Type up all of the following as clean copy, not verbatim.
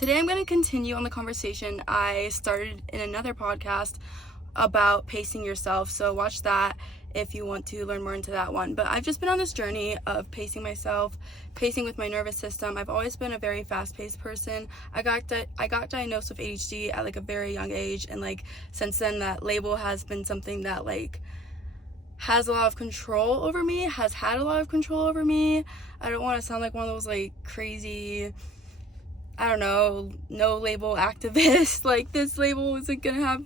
Today I'm going to continue on the conversation I started in another podcast about pacing yourself, so watch that if you want to learn more into that one. But I've just been on this journey of pacing myself, pacing with my nervous system. I've always been a very fast-paced person. I got diagnosed with ADHD at a very young age, and since then that label has been something that has a lot of control over me, has had a lot of control over me. I don't want to sound like one of those crazy, I don't know, no label activist. This label isn't gonna have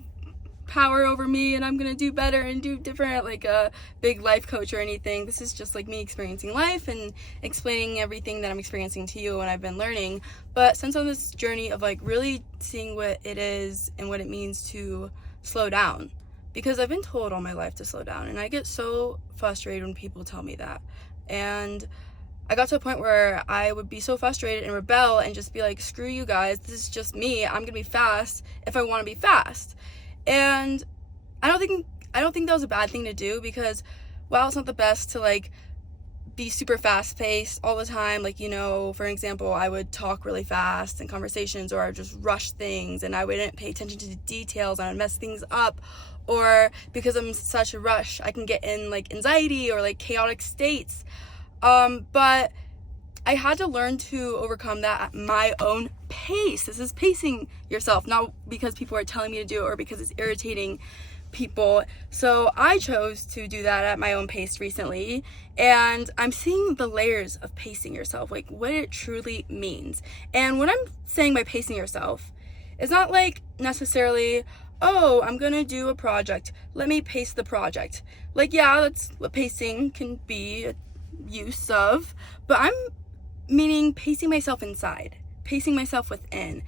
power over me and I'm gonna do better and do different, like a big life coach or anything. This is just me experiencing life and explaining everything that I'm experiencing to you and I've been learning. But since on this journey of really seeing what it is and what it means to slow down, because I've been told all my life to slow down, and I get so frustrated when people tell me that. And I got to a point where I would be so frustrated and rebel and just be like, screw you guys, this is just me. I'm gonna be fast if I want to be fast. And I don't think that was a bad thing to do, because while it's not the best to be super fast paced all the time, for example, I would talk really fast in conversations, or I would just rush things and I wouldn't pay attention to the details and I'd mess things up, or because I'm in such a rush I can get in anxiety or chaotic states. But I had to learn to overcome that at my own pace. This is pacing yourself, not because people are telling me to do it or because it's irritating people. So I chose to do that at my own pace recently, and I'm seeing the layers of pacing yourself, what it truly means. And what I'm saying by pacing yourself is not necessarily, oh, I'm gonna do a project, let me pace the project. Yeah, that's what pacing can be a use of, but I'm meaning pacing myself inside, pacing myself within,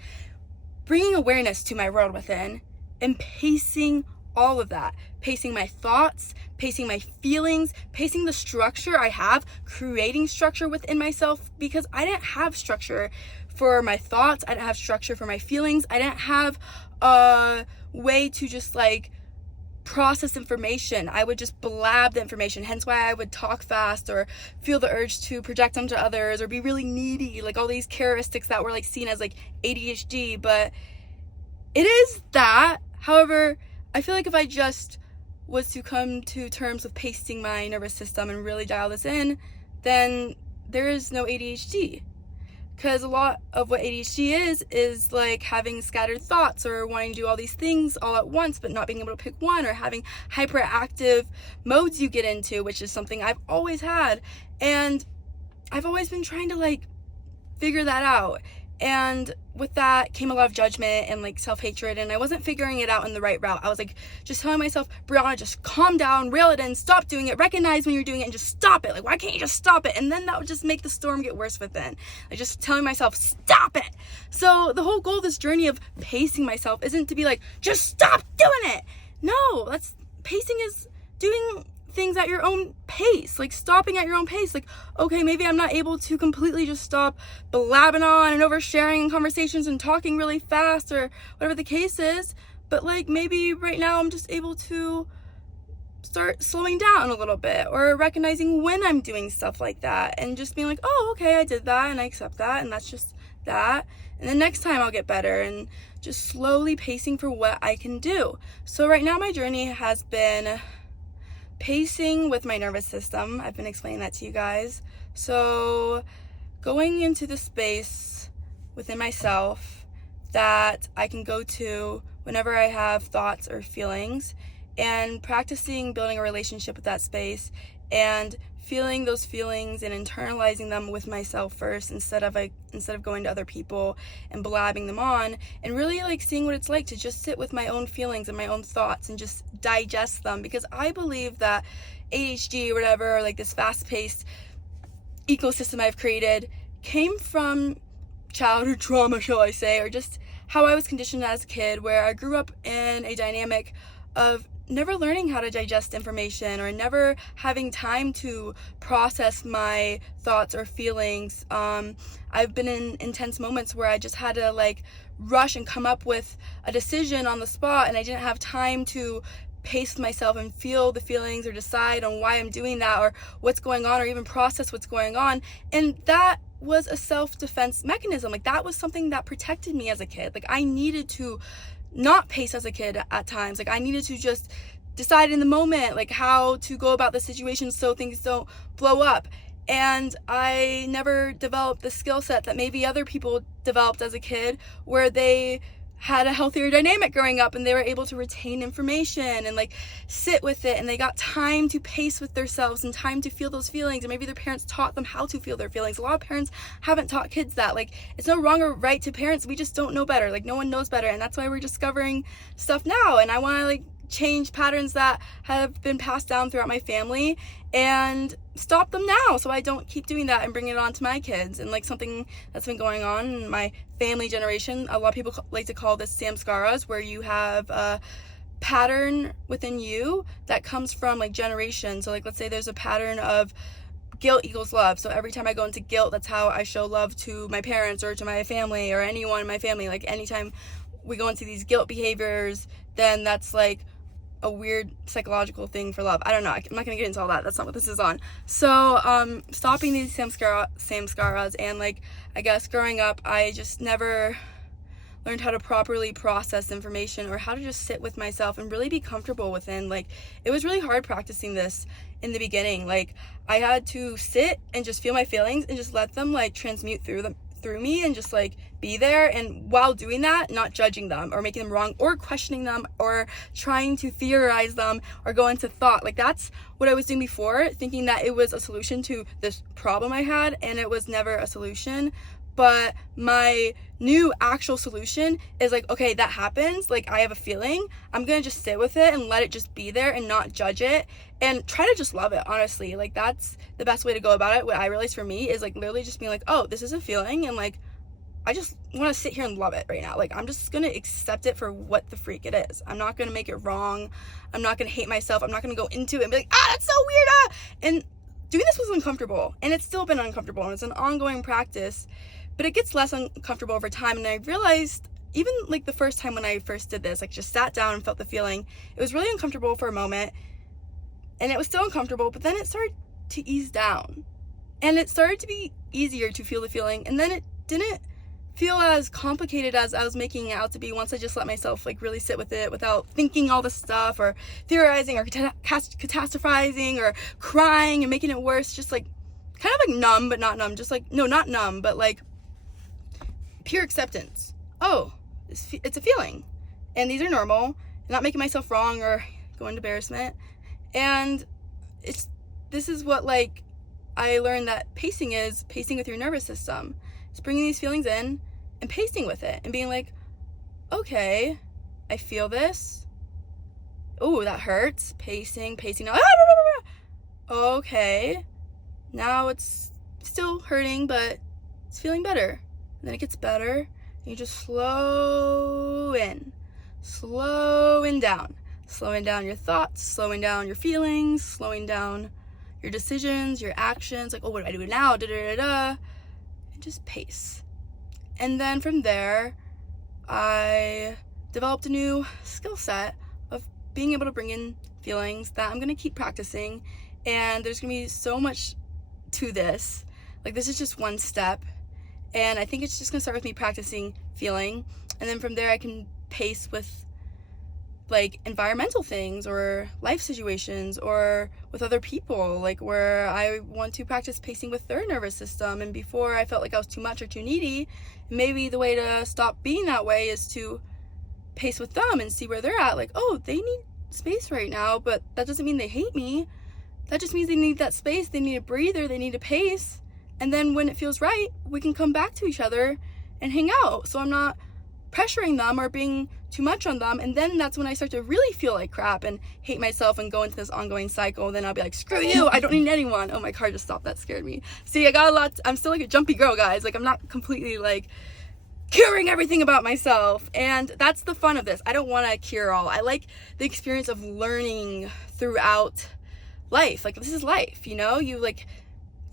bringing awareness to my world within, and pacing all of that, pacing my thoughts, pacing my feelings, pacing the structure I have, creating structure within myself, because I didn't have structure for my thoughts, I didn't have structure for my feelings, I didn't have a way to just process information. I would just blab the information, hence why I would talk fast or feel the urge to project onto others or be really needy, all these characteristics that were seen as ADHD. But it is that. However, I feel if I just was to come to terms with pacing my nervous system and really dial this in, then there is no ADHD. Because a lot of what ADHD is having scattered thoughts or wanting to do all these things all at once but not being able to pick one, or having hyperactive modes you get into, which is something I've always had. And I've always been trying to figure that out. And with that came a lot of judgment and self-hatred, and I wasn't figuring it out in the right route. I was just telling myself, Brianna, just calm down, reel it in, stop doing it, recognize when you're doing it and just stop it. Why can't you just stop it? And then that would just make the storm get worse within. Just telling myself, stop it. So the whole goal of this journey of pacing myself isn't to be just stop doing it. No, pacing is doing things at your own pace, stopping at your own pace. Okay, maybe I'm not able to completely just stop blabbing on and oversharing in conversations and talking really fast or whatever the case is, but maybe right now I'm just able to start slowing down a little bit, or recognizing when I'm doing stuff like that and just being oh, okay, I did that and I accept that, and that's just that, and then next time I'll get better, and just slowly pacing for what I can do. So right now my journey has been pacing with my nervous system. I've been explaining that to you guys. So going into the space within myself that I can go to whenever I have thoughts or feelings, and practicing building a relationship with that space and feeling those feelings and internalizing them with myself first, instead of going to other people and blabbing them on, and really seeing what it's like to just sit with my own feelings and my own thoughts and just digest them. Because I believe that ADHD or whatever, this fast-paced ecosystem I've created, came from childhood trauma, shall I say, or just how I was conditioned as a kid, where I grew up in a dynamic of never learning how to digest information, or never having time to process my thoughts or feelings. I've been in intense moments where I just had to rush and come up with a decision on the spot, and I didn't have time to pace myself and feel the feelings or decide on why I'm doing that or what's going on, or even process what's going on. And that was a self-defense mechanism. Like, that was something that protected me as a kid. Like, I needed to not pace as a kid at times. Like, I needed to just decide in the moment, like, how to go about the situation so things don't blow up. And I never developed the skill set that maybe other people developed as a kid, where they had a healthier dynamic growing up and they were able to retain information and like sit with it, and they got time to pace with themselves and time to feel those feelings, and maybe their parents taught them how to feel their feelings. A lot of parents haven't taught kids that. Like, it's no wrong or right to parents, we just don't know better. Like, no one knows better, and that's why we're discovering stuff now. And I want to like change patterns that have been passed down throughout my family and stop them now, so I don't keep doing that and bring it on to my kids. And like, something that's been going on in my family generation, a lot of people like to call this samskaras, where you have a pattern within you that comes from like generations. So like, let's say there's a pattern of guilt equals love, so every time I go into guilt, that's how I show love to my parents or to my family or anyone in my family. Like, anytime we go into these guilt behaviors, then that's like a weird psychological thing for love. I don't know. I'm not gonna get into all that. That's not what this is on. So stopping these samskaras, and like, I guess growing up, I just never learned how to properly process information or how to just sit with myself and really be comfortable within. Like, it was really hard practicing this in the beginning. Like, I had to sit and just feel my feelings and just let them like transmute through me and just like be there, and while doing that, not judging them or making them wrong or questioning them or trying to theorize them or go into thought. Like, that's what I was doing before, thinking that it was a solution to this problem I had, and it was never a solution. But my new actual solution is like, okay, that happens, like, I have a feeling, I'm gonna just sit with it and let it just be there and not judge it and try to just love it. Honestly, like, that's the best way to go about it. What I realized for me is like literally just being like, oh, this is a feeling, and like, I just want to sit here and love it right now. Like, I'm just gonna accept it for what the freak it is. I'm not gonna make it wrong. I'm not gonna hate myself. I'm not gonna go into it and be like, that's so weird, and doing this was uncomfortable, and it's still been uncomfortable, and it's an ongoing practice, but it gets less uncomfortable over time. And I realized, even like the first time when I first did this, like, just sat down and felt the feeling, it was really uncomfortable for a moment, and it was still uncomfortable, but then it started to ease down, and it started to be easier to feel the feeling, and then it didn't feel as complicated as I was making it out to be once I just let myself like really sit with it without thinking all this stuff or theorizing or catastrophizing or crying and making it worse. Just like, kind of like numb, but not numb. Just like, no, not numb, but like pure acceptance. Oh, it's a feeling, and these are normal. Not making myself wrong or go into embarrassment. And this is what like I learned that pacing with your nervous system. It's bringing these feelings in and pacing with it and being like, okay, I feel this. Oh, that hurts. Pacing. Now, okay, now it's still hurting, but it's feeling better. And then it gets better, and you just slowing down your thoughts, slowing down your feelings, slowing down your decisions, your actions. Like, oh, what do I do now? And just pace. And then from there, I developed a new skill set of being able to bring in feelings that I'm going to keep practicing. And there's going to be so much to this. Like, this is just one step. And I think it's just going to start with me practicing feeling. And then from there, I can pace with like environmental things or life situations or with other people, like where I want to practice pacing with their nervous system. And before I felt like I was too much or too needy, maybe the way to stop being that way is to pace with them and see where they're at. Like, oh, they need space right now, but that doesn't mean they hate me. That just means they need that space. They need a breather. They need a pace. And then when it feels right, we can come back to each other and hang out. So I'm not pressuring them or being too much on them. And then that's when I start to really feel like crap and hate myself and go into this ongoing cycle. Then I'll be like, screw you, I don't need anyone. Oh, my car just stopped. That scared me. See, I got a lot. I'm still like a jumpy girl, guys. Like, I'm not completely like curing everything about myself. And that's the fun of this. I don't want to cure all. I like the experience of learning throughout life. Like, this is life, you know? You like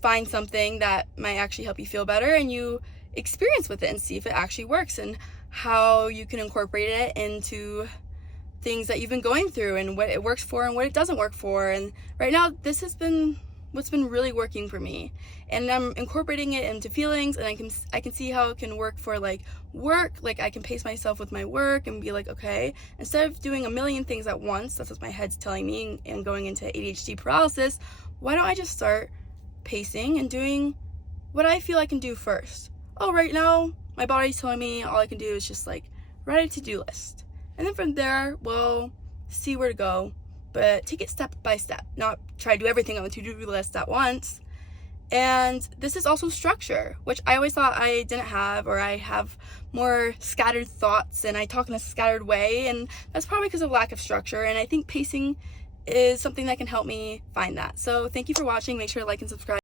find something that might actually help you feel better, and you experience with it and see if it actually works, and how you can incorporate it into things that you've been going through, and what it works for and what it doesn't work for. And right now, this has been what's been really working for me, and I'm incorporating it into feelings, and I can see how it can work for like work. Like I can pace myself with my work and be like, okay, instead of doing a million things at once, that's what my head's telling me, and going into ADHD paralysis, why don't I just start pacing and doing what I feel I can do first? Oh, right now my body's telling me all I can do is just like write a to-do list, and then from there we'll see where to go, but take it step by step, not try to do everything on the to-do list at once. And this is also structure, which I always thought I didn't have, or I have more scattered thoughts and I talk in a scattered way, and that's probably because of lack of structure. And I think pacing is something that can help me find that. So thank you for watching. Make sure to like and subscribe.